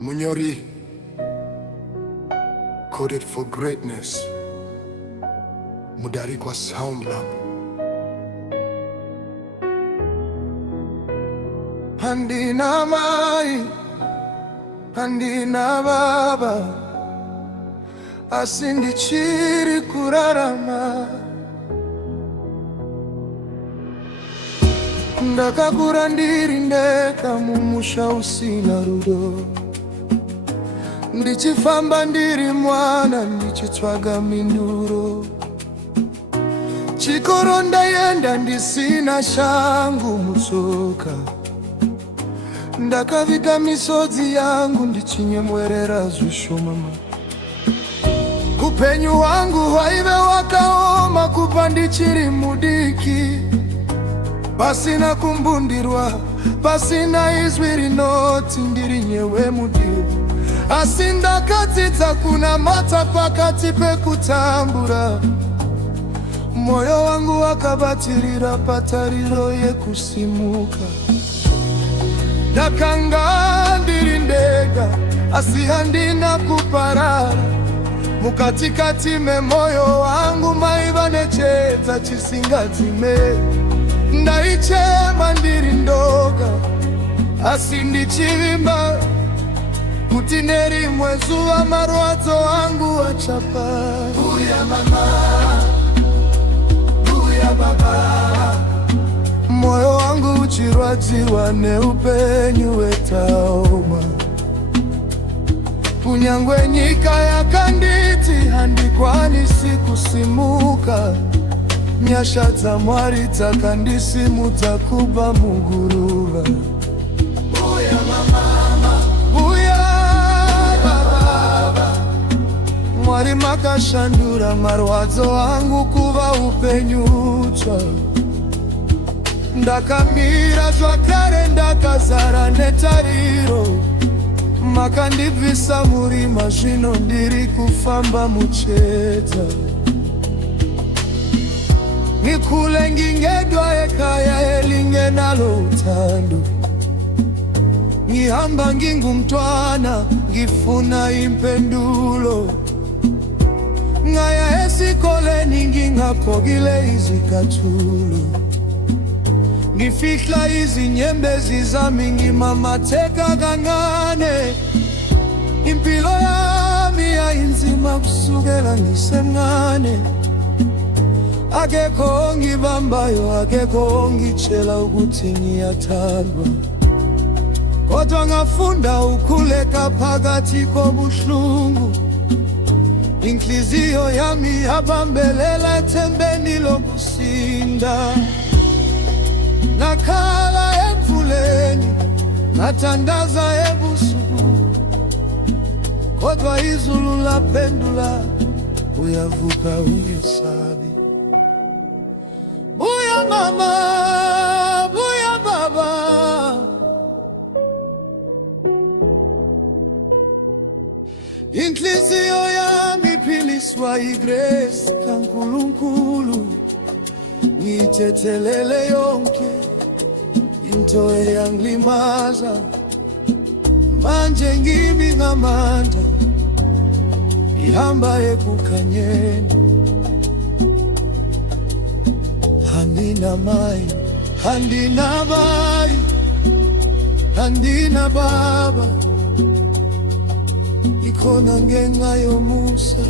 Munyori, coded for greatness. Mudari kwa Sound Lab. Handina mai, handina baba, asindi chiri kurarama. Ndakakura ndiri ndeka mumusha usina rudo, ndichifamba ndiri mwana ndichitsvaga minduro. Chikoro ndayenda ndisina shangu mutsoka, ndakavika misodzi yangu ndichinyemwerera zvishomama. Upenyu hwangu hwaive wakaoma kubva ndichiri mudiki, pasina kumbundirwa, pasina izwi rinoti ndiri nyewe mudiwa. Asi ndakadzidza kunamata pakati pekutambura, moyo wangu wakabatirira patariro yekusimuka. Ndakanga ndiri ndega, asi handina kuparara. Mukatikati memoyo wangu maiva nechedza chisingadzime. Ndaichema ndiri ndoga, asi ndichivimba, kuti nerimwe zuva marwadzo angu achapera. Buya mama, buya baba, moyo wangu uchirwadziwa neupenyu hwetaoma. Kunyangwe nyika yakanditi handikwanisi kusimuka, nyasha dzaMwari dzakandisimudza kubva muguruva. Buya mama, buya baba, Mwari makashandura marwadzo angu kuva upenyu utsva. Ndakamira zvakare ndakazara netariro, makandibvisa murima zvino ndiri kufamba muchedza. Ngikule ngingedwa ekhaya elingenalo uthando, ngihamba ngingumntwana ngifuna impendulo. Ngaya esikoleni ngingagqokile izicathulo, ngifihla izinyembezi zami ngimamatheka kancane. Impilo yami yayinzima kusukela ngisemncane, akekho ongibambayo, akekho ongitshela ukuthi ngiyathandwa. Kodwa ngafunda ukhuleka phakathi kobuhlungu, inhliziyo yami yabambelela ethembeni lokusinda. Nakhala emvuleni, nathandaza ebusuku, kodwa izulu laphendula, uyavuka ungesabi. Buya mama, buya baba, inhliziyo yami iphiliswa igrace kaNkulunkulu. Ngiyithethelele yonke into eyangilimaza, manje ngimi ngamandla, ihamba ekukhanyeni. Handina mai, handina bai, handina baba, ikhona ngenxa yomusa.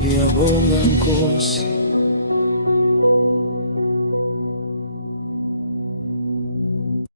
Ngiyabonga Nkosi.